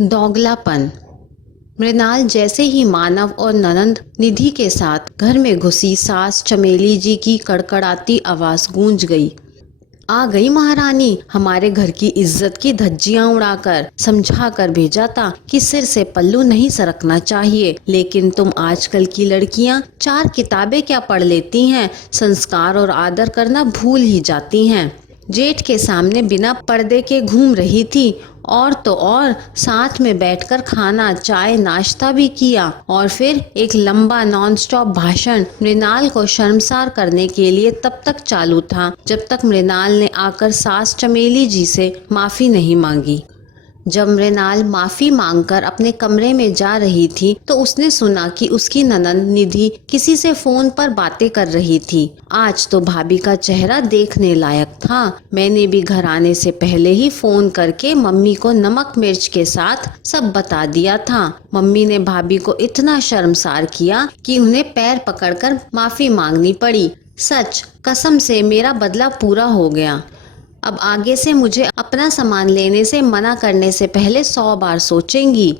दोगलापन। मृणाल जैसे ही मानव और ननंद निधि के साथ घर में घुसी, सास चमेली जी की कड़कड़ाती आवाज गूंज गई। आ गई महारानी, हमारे घर की इज्जत की धज्जियां उड़ाकर। समझा कर भेजा था कि सिर से पल्लू नहीं सरकना चाहिए, लेकिन तुम आजकल की लड़कियां 4 किताबें क्या पढ़ लेती हैं, संस्कार और आदर करना भूल ही जाती हैं। जेठ के सामने बिना पर्दे के घूम रही थी, और तो और साथ में बैठकर खाना, चाय, नाश्ता भी किया, और फिर एक लंबा नॉन स्टॉप भाषण मृणाल को शर्मसार करने के लिए तब तक चालू था जब तक मृणाल ने आकर सास चमेली जी से माफी नहीं मांगी। जब मृणाल माफी मांगकर अपने कमरे में जा रही थी तो उसने सुना कि उसकी ननंद निधि किसी से फोन पर बातें कर रही थी। आज तो भाभी का चेहरा देखने लायक था। मैंने भी घर आने से पहले ही फोन करके मम्मी को नमक मिर्च के साथ सब बता दिया था। मम्मी ने भाभी को इतना शर्मसार किया कि उन्हें पैर पकड़कर माफी मांगनी पड़ी। सच कसम से मेरा बदला पूरा हो गया। अब आगे से मुझे अपना सामान लेने से मना करने से पहले 100 बार सोचेंगी।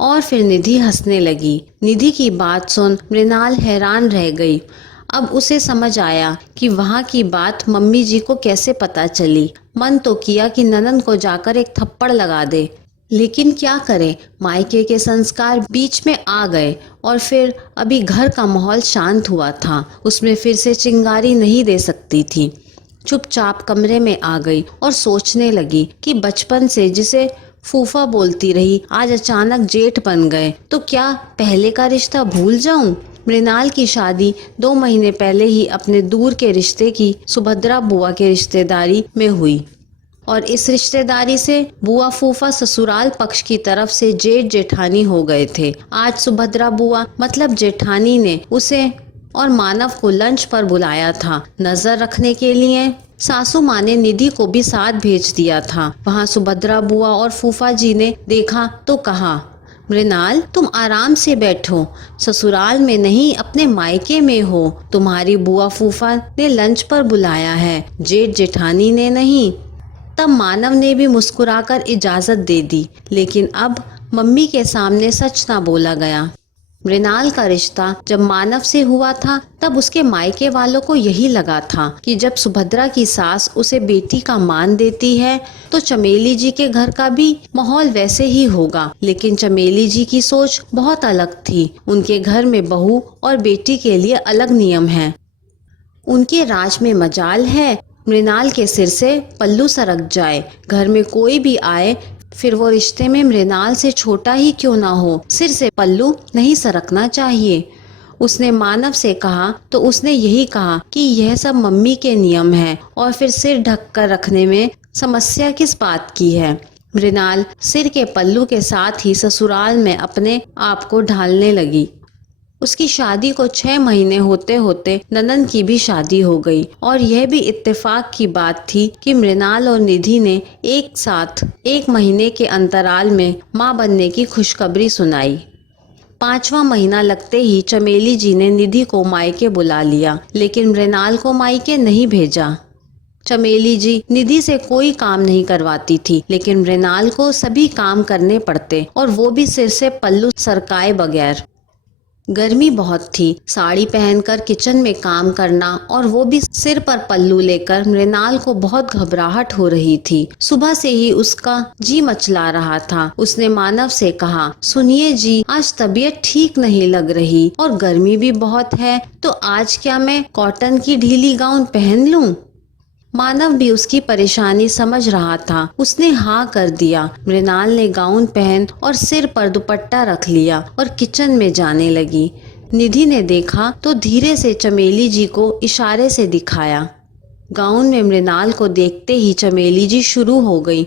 और फिर निधि हंसने लगी। निधि की बात सुन मृणाल हैरान रह गई। अब उसे समझ आया कि वहाँ की बात मम्मी जी को कैसे पता चली। मन तो किया कि ननंद को जाकर एक थप्पड़ लगा दे, लेकिन क्या करे, मायके के संस्कार बीच में आ गए। और फिर अभी घर का माहौल शांत हुआ था, उसमें फिर से चिंगारी नहीं दे सकती थी। चुपचाप कमरे में आ गई और सोचने लगी कि बचपन से जिसे फूफा बोलती रही, आज अचानक जेठ बन गए तो क्या पहले का रिश्ता भूल जाऊं। मृणाल की शादी 2 महीने पहले ही अपने दूर के रिश्ते की सुभद्रा बुआ के रिश्तेदारी में हुई, और इस रिश्तेदारी से बुआ फूफा ससुराल पक्ष की तरफ से जेठ जेठानी हो गए थे। आज सुभद्रा बुआ मतलब जेठानी ने उसे और मानव को लंच पर बुलाया था, नजर रखने के लिए। सासू माँ ने निधि को भी साथ भेज दिया था। वहाँ सुभद्रा बुआ और फूफा जी ने देखा तो कहा, मृणाल तुम आराम से बैठो, ससुराल में नहीं अपने मायके में हो। तुम्हारी बुआ फूफा ने लंच पर बुलाया है, जेठ जेठानी ने नहीं। तब मानव ने भी मुस्कुराकर इजाजत दे दी, लेकिन अब मम्मी के सामने सच ना बोला गया। मृणाल का रिश्ता जब मानव से हुआ था तब उसके मायके वालों को यही लगा था कि जब सुभद्रा की सास उसे बेटी का मान देती है तो चमेली जी के घर का भी माहौल वैसे ही होगा। लेकिन चमेली जी की सोच बहुत अलग थी। उनके घर में बहू और बेटी के लिए अलग नियम है। उनके राज में मजाल है मृणाल के सिर से पल्लू सरक जाए। घर में कोई भी आए, फिर वो रिश्ते में मृणाल से छोटा ही क्यों ना हो, सिर से पल्लू नहीं सरकना चाहिए। उसने मानव से कहा तो उसने यही कहा कि यह सब मम्मी के नियम है, और फिर सिर ढक कर रखने में समस्या किस बात की है। मृणाल सिर के पल्लू के साथ ही ससुराल में अपने आप को ढालने लगी। उसकी शादी को 6 महीने होते होते ननंद की भी शादी हो गई, और यह भी इत्तेफाक की बात थी कि मृणाल और निधि ने एक साथ 1 महीने के अंतराल में मां बनने की खुशखबरी सुनाई। 5वां महीना लगते ही चमेली जी ने निधि को मायके बुला लिया, लेकिन मृणाल को मायके नहीं भेजा। चमेली जी निधि से कोई काम नहीं करवाती थी, लेकिन मृणाल को सभी काम करने पड़ते, और वो भी सिर से पल्लू सरकाए बगैर। गर्मी बहुत थी, साड़ी पहनकर किचन में काम करना, और वो भी सिर पर पल्लू लेकर मृणाल को बहुत घबराहट हो रही थी। सुबह से ही उसका जी मचला रहा था। उसने मानव से कहा, सुनिए जी, आज तबीयत ठीक नहीं लग रही और गर्मी भी बहुत है, तो आज क्या मैं कॉटन की ढीली गाउन पहन लूं? मानव भी उसकी परेशानी समझ रहा था। उसने हाँ कर दिया। मृणाल ने गाउन पहन और सिर पर दुपट्टा रख लिया और किचन में जाने लगी। निधि ने देखा तो धीरे से चमेली जी को इशारे से दिखाया। गाउन में मृणाल को देखते ही चमेली जी शुरू हो गई,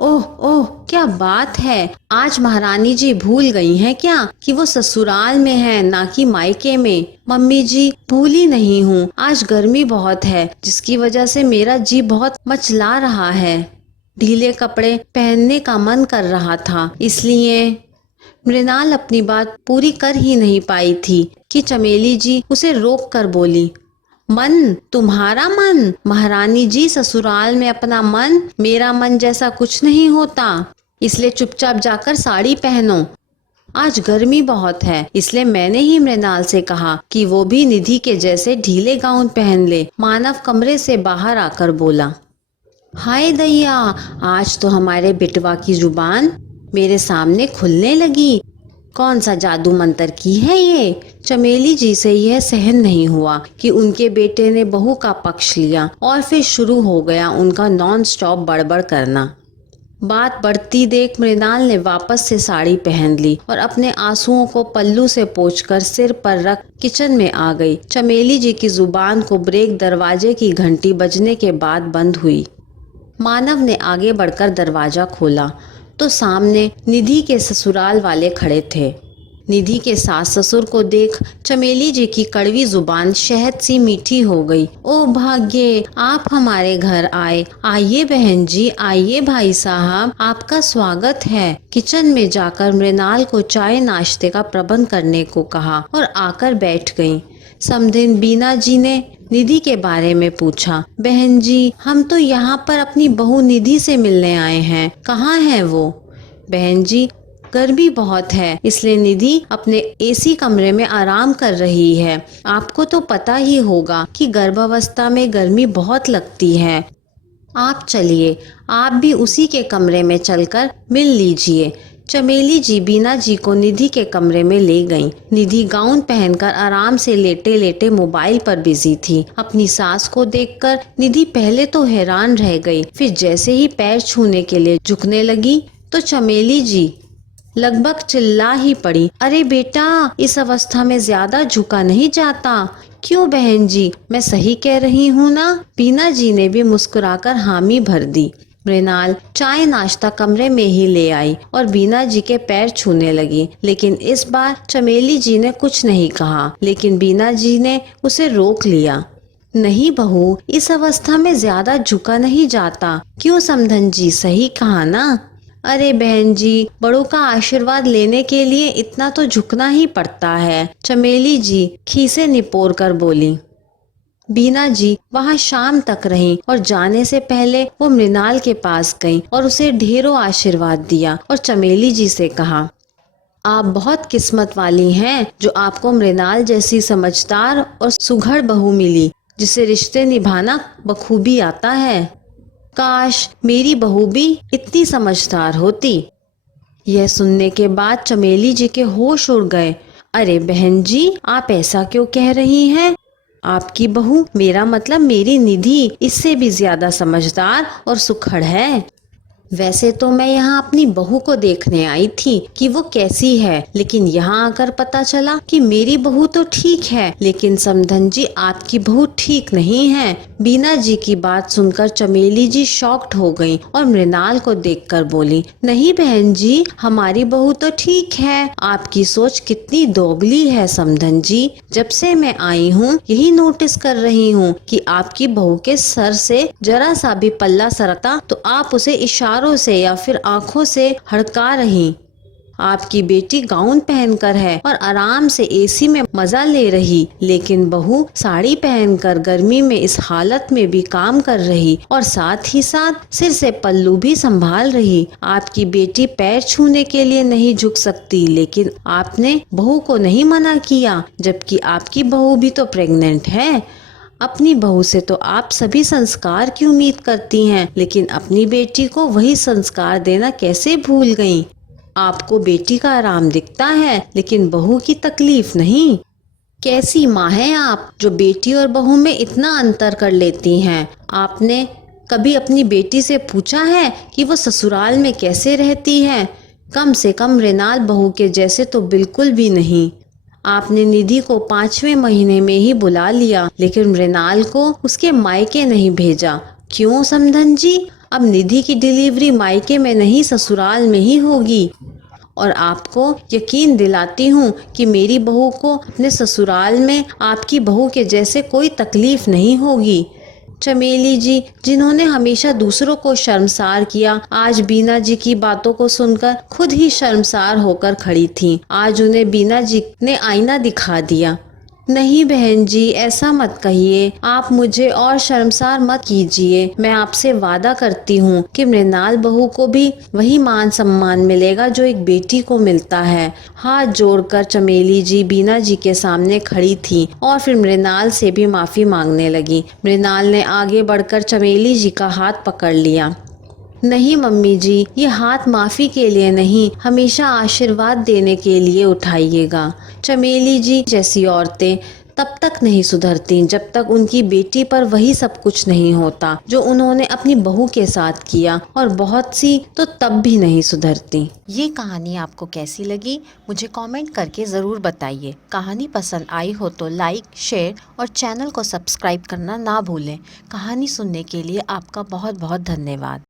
ओह ओह क्या बात है, आज महारानी जी भूल गई हैं क्या कि वो ससुराल में है ना कि मायके में। मम्मी जी भूली नहीं हूँ, आज गर्मी बहुत है जिसकी वजह से मेरा जी बहुत मचला रहा है। ढीले कपड़े पहनने का मन कर रहा था, इसलिए। मृणाल अपनी बात पूरी कर ही नहीं पाई थी कि चमेली जी उसे रोक कर बोली, मन, तुम्हारा मन? महारानी जी, ससुराल में अपना मन मेरा मन जैसा कुछ नहीं होता। इसलिए चुपचाप जाकर साड़ी पहनो। आज गर्मी बहुत है, इसलिए मैंने ही मृणाल से कहा कि वो भी निधि के जैसे ढीले गाउन पहन ले। मानव कमरे से बाहर आकर बोला, हाय दैया, आज तो हमारे बिटवा की जुबान मेरे सामने खुलने लगी। कौन सा जादू मंत्र की है ये? चमेली जी से यह सहन नहीं हुआ कि उनके बेटे ने बहू का पक्ष लिया और फिर शुरू हो गया उनका नॉन स्टॉप बड़बड़ करना। बात बढ़ती देख मृणाल ने वापस से साड़ी पहन ली और अपने आंसुओं को पल्लू से पोंछकर सिर पर रख किचन में आ गई। चमेली जी की जुबान को ब्रेक दरवाजे की घंटी बजने के बाद बंद हुई। मानव ने आगे बढ़कर दरवाजा खोला तो सामने निधि के ससुराल वाले खड़े थे। निधि के सास ससुर को देख चमेली जी की कड़वी जुबान शहद सी मीठी हो गई। ओ भाग्य, आप हमारे घर आए। आइए बहन जी, आइए भाई साहब, आपका स्वागत है। किचन में जाकर मृणाल को चाय नाश्ते का प्रबंध करने को कहा और आकर बैठ गईं। समधिन बीना जी ने निधि के बारे में पूछा। बहन जी, हम तो यहाँ पर अपनी बहू निधि से मिलने आए हैं, कहाँ है वो? बहन जी, गर्मी बहुत है, इसलिए निधि अपने एसी कमरे में आराम कर रही है। आपको तो पता ही होगा कि गर्भावस्था में गर्मी बहुत लगती है। आप चलिए, आप भी उसी के कमरे में चलकर मिल लीजिए। चमेली जी बीना जी को निधि के कमरे में ले गईं। निधि गाउन पहनकर आराम से लेटे लेटे मोबाइल पर बिजी थी। अपनी सास को देखकर निधि पहले तो हैरान रह गई, फिर जैसे ही पैर छूने के लिए झुकने लगी तो चमेली जी लगभग चिल्ला ही पड़ी, अरे बेटा, इस अवस्था में ज्यादा झुका नहीं जाता। क्यों बहन जी, मैं सही कह रही हूँ ना? बीना जी ने भी मुस्कुराकर हामी भर दी। मृणाल चाय नाश्ता कमरे में ही ले आई और बीना जी के पैर छूने लगी, लेकिन इस बार चमेली जी ने कुछ नहीं कहा, लेकिन बीना जी ने उसे रोक लिया। नहीं बहू, इस अवस्था में ज्यादा झुका नहीं जाता। क्यों समधन जी, सही कहा ना? अरे बहन जी, बड़ों का आशीर्वाद लेने के लिए इतना तो झुकना ही पड़ता है। चमेली जी खीसे निपोर कर बोली। बीना जी वहाँ शाम तक रहीं और जाने से पहले वो मृणाल के पास गईं और उसे ढेरों आशीर्वाद दिया और चमेली जी से कहा, आप बहुत किस्मत वाली हैं जो आपको मृणाल जैसी समझदार और सुघड़ बहू मिली, जिसे रिश्ते निभाना बखूबी आता है। काश मेरी बहू भी इतनी समझदार होती। यह सुनने के बाद चमेली जी के होश उड़ गए। अरे बहन जी, आप ऐसा क्यों कह रही हैं? आपकी बहू, मेरा मतलब मेरी निधि, इससे भी ज्यादा समझदार और सुखड़ है। वैसे तो मैं यहाँ अपनी बहू को देखने आई थी कि वो कैसी है, लेकिन यहाँ आकर पता चला कि मेरी बहू तो ठीक है, लेकिन समधन जी आपकी बहू ठीक नहीं है। बीना जी की बात सुनकर चमेली जी शॉक्ड हो गईं और मृणाल को देखकर बोली, नहीं बहन जी, हमारी बहू तो ठीक है। आपकी सोच कितनी दोगली है समधन जी। जब से मैं आई हूँ यही नोटिस कर रही हूँ कि आपकी बहू के सर से जरा सा भी पल्ला सरकता तो आप उसे इशारों से या फिर आंखों से हड़का रही। आपकी बेटी गाउन पहनकर है और आराम से एसी में मजा ले रही, लेकिन बहू साड़ी पहनकर गर्मी में इस हालत में भी काम कर रही और साथ ही साथ सिर से पल्लू भी संभाल रही। आपकी बेटी पैर छूने के लिए नहीं झुक सकती, लेकिन आपने बहू को नहीं मना किया, जबकि आपकी बहू भी तो प्रेग्नेंट है। अपनी बहू से तो आप सभी संस्कार की उम्मीद करती हैं, लेकिन अपनी बेटी को वही संस्कार देना कैसे भूल गईं? आपको बेटी का आराम दिखता है, लेकिन बहू की तकलीफ नहीं। कैसी माँ हैं आप जो बेटी और बहू में इतना अंतर कर लेती हैं? आपने कभी अपनी बेटी से पूछा है कि वो ससुराल में कैसे रहती है? कम से कम मृणाल बहू के जैसे तो बिल्कुल भी नहीं। आपने निधि को 5वें महीने में ही बुला लिया, लेकिन मृणाल को उसके मायके नहीं भेजा। क्यों समधन जी? अब निधि की डिलीवरी मायके में नहीं ससुराल में ही होगी। और आपको यकीन दिलाती हूँ कि मेरी बहू को अपने ससुराल में आपकी बहू के जैसे कोई तकलीफ नहीं होगी। चमेली जी, जिन्होंने हमेशा दूसरों को शर्मसार किया, आज बीना जी की बातों को सुनकर खुद ही शर्मसार होकर खड़ी थीं। आज उन्हें बीना जी ने आईना दिखा दिया। नहीं बहन जी, ऐसा मत कहिए। आप मुझे और शर्मसार मत कीजिए। मैं आपसे वादा करती हूँ कि मृणाल बहू को भी वही मान सम्मान मिलेगा जो एक बेटी को मिलता है। हाथ जोड़कर चमेली जी बीना जी के सामने खड़ी थी और फिर मृणाल से भी माफी मांगने लगी। मृणाल ने आगे बढ़कर चमेली जी का हाथ पकड़ लिया। नहीं मम्मी जी, ये हाथ माफी के लिए नहीं, हमेशा आशीर्वाद देने के लिए उठाइएगा। चमेली जी जैसी औरतें तब तक नहीं सुधरती जब तक उनकी बेटी पर वही सब कुछ नहीं होता जो उन्होंने अपनी बहू के साथ किया, और बहुत सी तो तब भी नहीं सुधरती। ये कहानी आपको कैसी लगी मुझे कमेंट करके ज़रूर बताइए। कहानी पसंद आई हो तो लाइक, शेयर और चैनल को सब्सक्राइब करना ना भूलें। कहानी सुनने के लिए आपका बहुत बहुत धन्यवाद।